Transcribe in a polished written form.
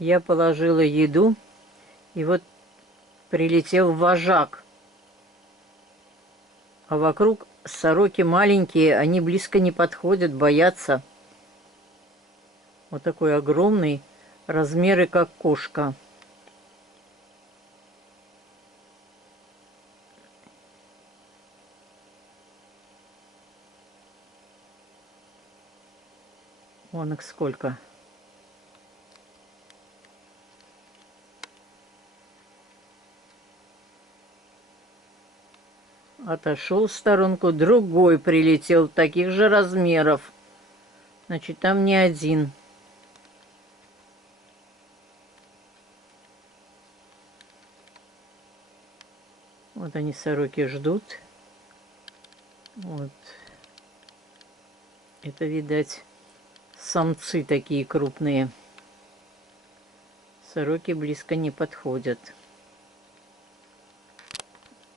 Я положила еду, и вот прилетел вожак. А вокруг сороки маленькие, они близко не подходят, боятся. Вот такой огромный, размеры как кошка. Вон их сколько. Отошел в сторонку, другой прилетел, таких же размеров. Значит, там не один. Вот они, сороки, ждут. Вот. Это, видать, самцы такие крупные. Сороки близко не подходят.